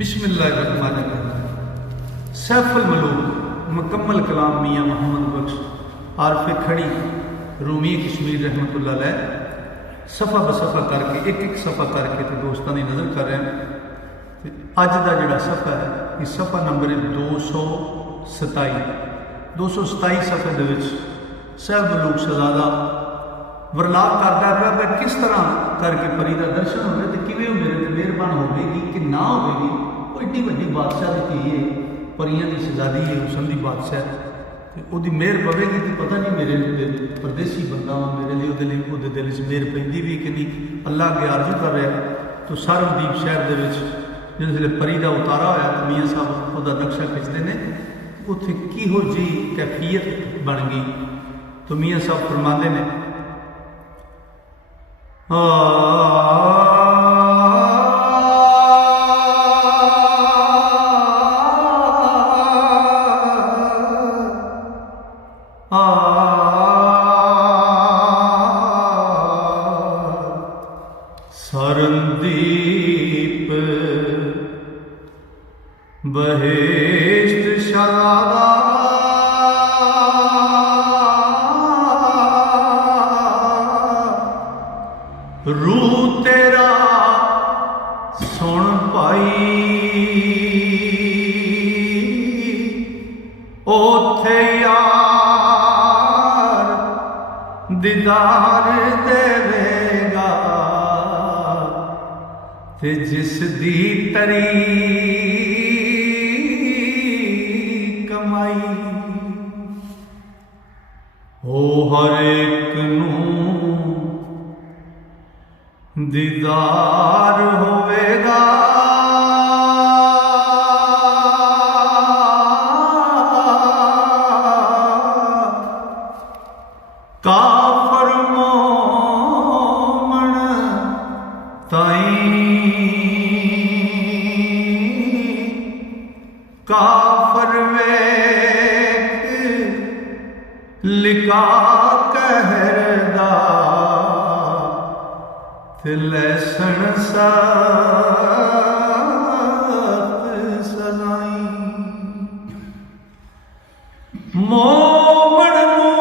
बिस्मिल्लाहिर्रहमानिर्रहीम। सैफुल मलूक मुकम्मल कलाम मियाँ मोहम्मद बख्श आरफ खड़ी रूमी कश्मीर रहमतुल्लाह अलैह सफ़ा बसफ़ा करके एक सफ़ा करके तो दोस्तों की नज़र कर रहे हैं। अज का जोड़ा सफ़ा है ये सफ़ा नंबर है 227 सफ़े के सैफ मलूक शहजादा वरलाप करता है मैं किस तरह करके परी का दर्शन हो तो किमें मेरे ते मेहरबान होगी कि ना होगी। वो एड्डी वड्डी बादशाह की धी है, परियां की शहजादी है, हुसन की बादशाह वो मेहर पवेगी तो पता नहीं मेरे परदेसी बंदा वा मेरे लिए वो दिल च मेहर पैंदी भी कि नहीं। अल्लाह अगे आरजू कर रहा तो सरमदीप शहर के जिसले परी का उतारा होया तो मियाँ साहब उसका नक्शा खिंचते हैं उत्थे किहो जी कैफियत बन गई। तो मियाँ साहब फरमाते हैं सरनदीप बहेश्त शहजादा रू तेरा सुन पाई ओथे यार दीदार देवेगा ते जिस दी तरी कमाई ओ हर एक नूं दीदार होवेगा। काफर मोमन ताई काफर वेख लिका कहरदा ते लैसन सख्त सजाई। मोमन नूं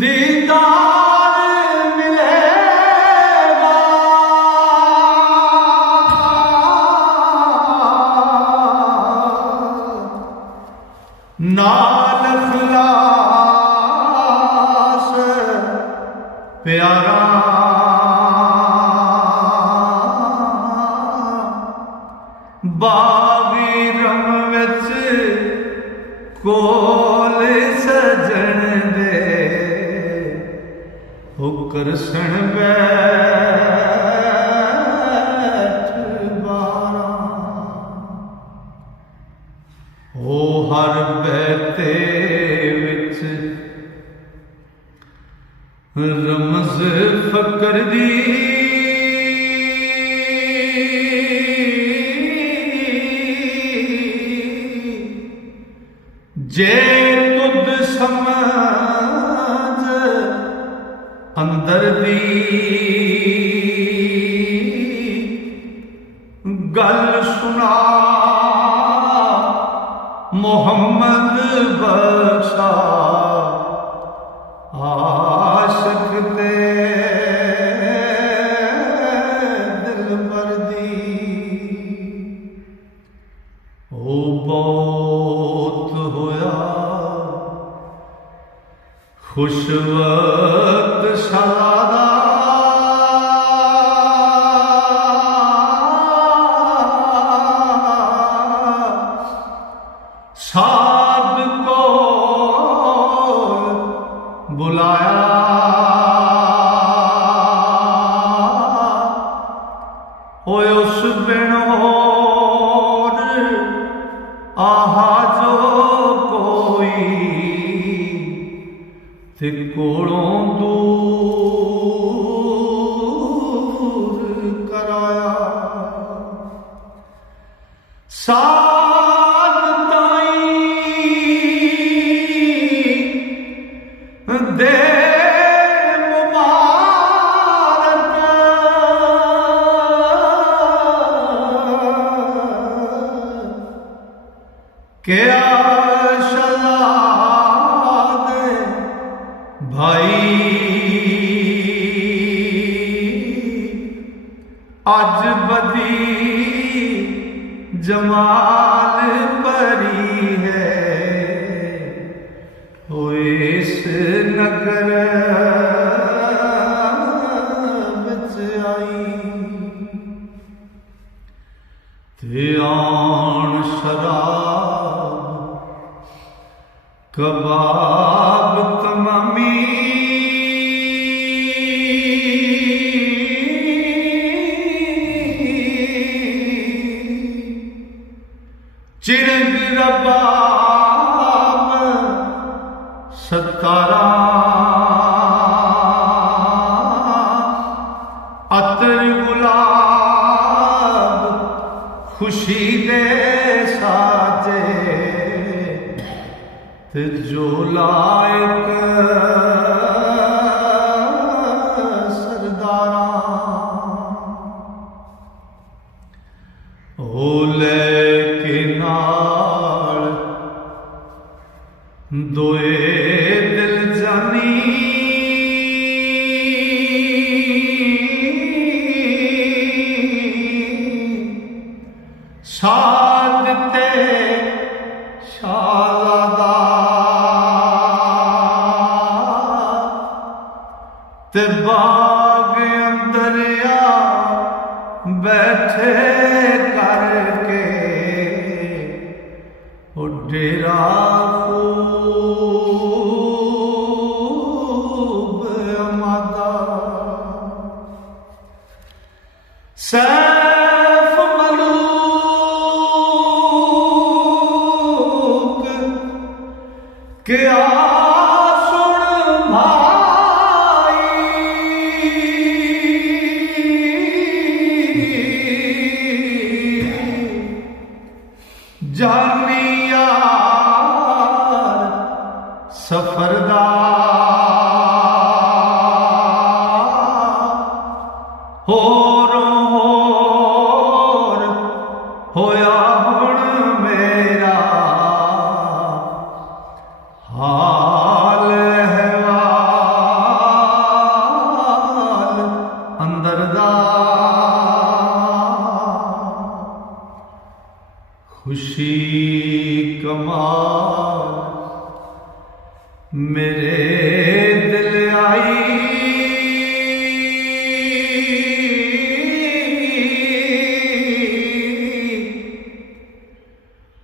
दीदार मिलेगा नाल खलास प्यारा बागी रंग विच कोल सजन दे हो करसन बैठ बारा ओ हर बहते विच रमज फकर दी जे तुद समझ अंदर दी गल सुना मोहम्मद बख्शा आशिक ते दिल मर्दी ओ बहुत होया खुश वक्त शहजादा साद को बुलाया होए उस बिन होर आहा जो कोई ते कोलों दूर कराया। साद ताई दे मुबारक क्या शहजाद भाई अज बदी जमाल परी है हो इस नगर विच आई ते आन शराब कबाब तमामी चिरंग रबाब सतारा अतर गुलाब खुशी दे साजे ते जो लायक सरदारा ओ लेके नाल दोए दिल जानी साथ ते शाहज़ादा ते बाग अंदर आ बैठे करके ओ डेरा खूब अमादा सैफ मलूक क्या सुन भाई जानी यार सफरदार होर होया हुण मेरा हाल अहवाल अंदर दा खुशी कमाल मेरे दिल आई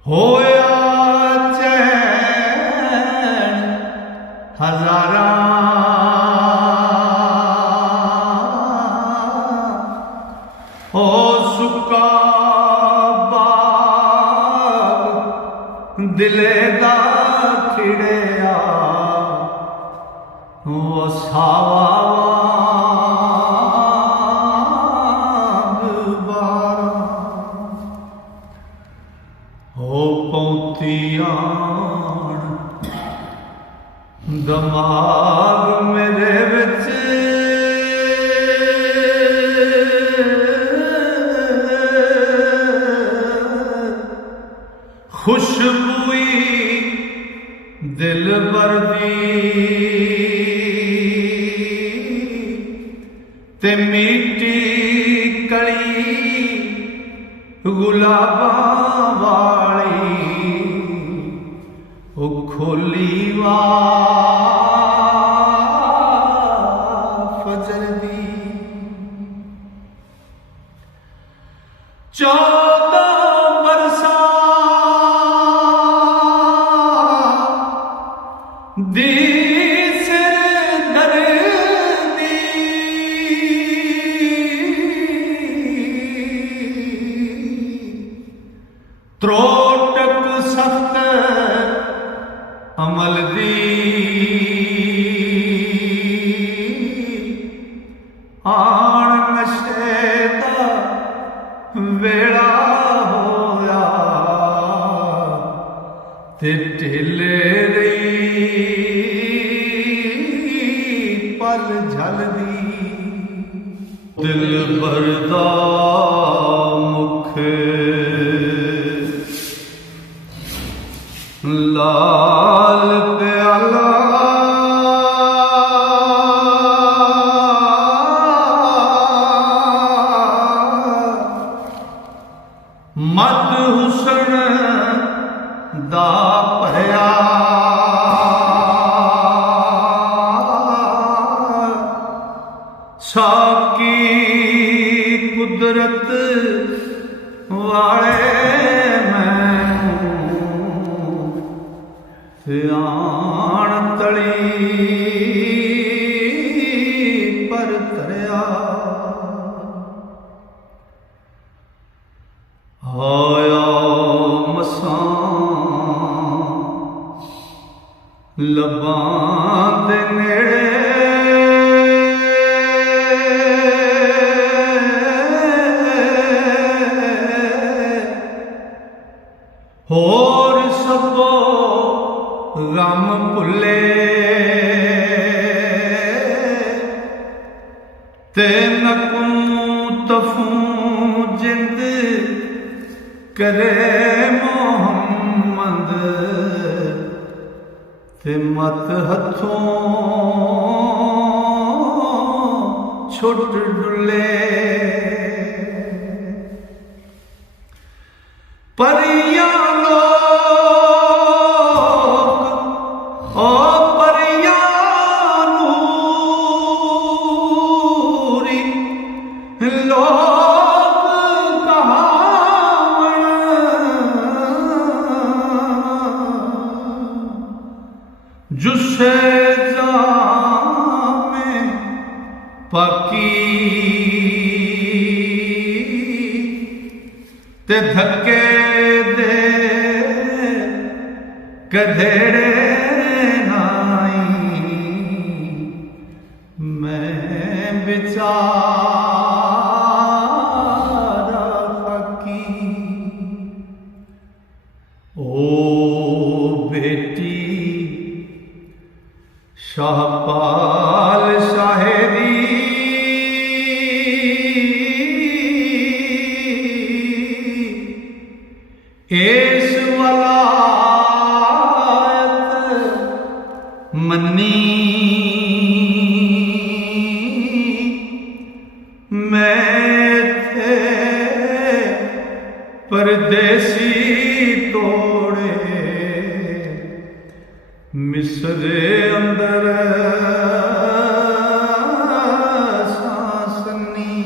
होया चैन हजारा हो सुका बाग दिले दा खिड़िया हो सावा हो पौतियान दमाग मेरे विच खुशबुई दिल बरदी ते मीठी कड़ी गुलाबा वाली ओ खोली वा फजर दी 14 बरसा दी सिर दर्दी त्रोटक सख्त अमल दी आण नशे दा वेड़ा होया ते ढिले रही पल झलदी दिल भरदा मुख नकूं तफूं जिंद करे मोहम्मद ते मत हथों छुट डुले परियां लोग ओ परियां नूरी लोग कहावण जुस्से जामे पाकी ते धक्के दे गधेड़े नाई मैं बेचारा फकी ओ बेटी शाहपाल शाहेरी इस वलायत मन्नी मैं थे परदेसी तोड़े मिस्र अंदर सांसनी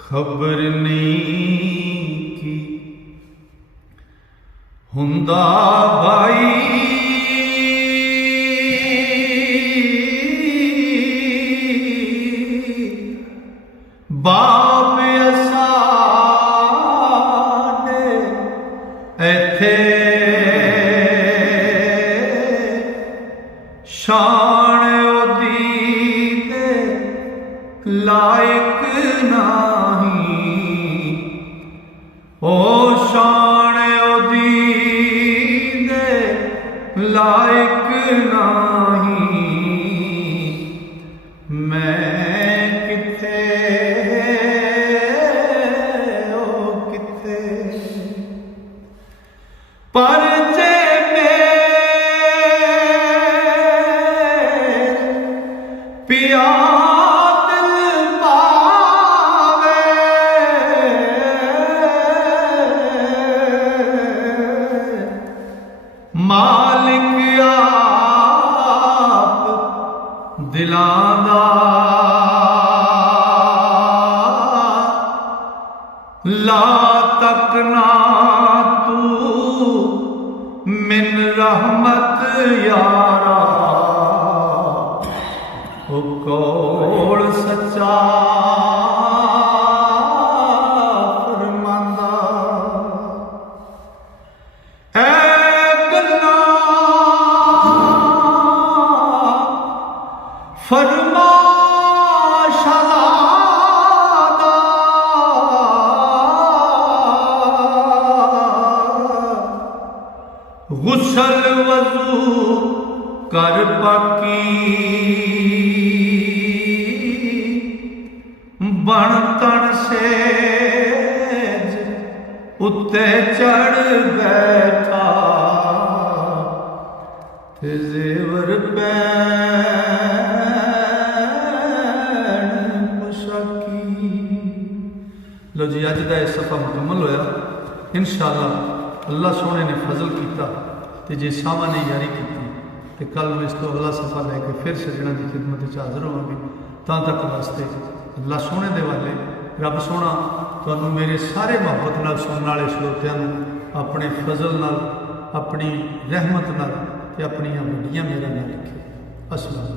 खबर नहीं की हुंदा भाई बाप असाडे एथे शान ओदी दे लायक नहीं ओ शान ओदी दे लायक नहीं मैं किथे ओ किथे पर जे मेरे पिया दिल पावे मालिक आप दिलां दा ला तक ना तू मिन रहमत यारा ओ कौल सच्चा फरमांदा ऐ गल्ला फरमा शहज़ादा गुसल वज़ू कर पाकी बन तन सेज उत्ते चढ़ बैठा ते जेवर पैण पोशाकी। लो जी अज का यह सफ़ा मुकम्मल होया। इंशाअल्लाह अल्लाह सोने ने फजल किया तो जे सावा ने यारी की तो कल मैं इस तो अगला सफ़ा लैके फिर सजना की खिदमत हाजिर होवांगे। तां तक वास्ते अल्लाह सोने दे वाले रब सोना तुहानू मेरे सारे मुहब्बत नाल सुनने वाले श्रोतियां अपने फजल नाल अपनी रहमत नाल ते अपनी वड्डियां मेहरां नाल रखे। अस्सलाम।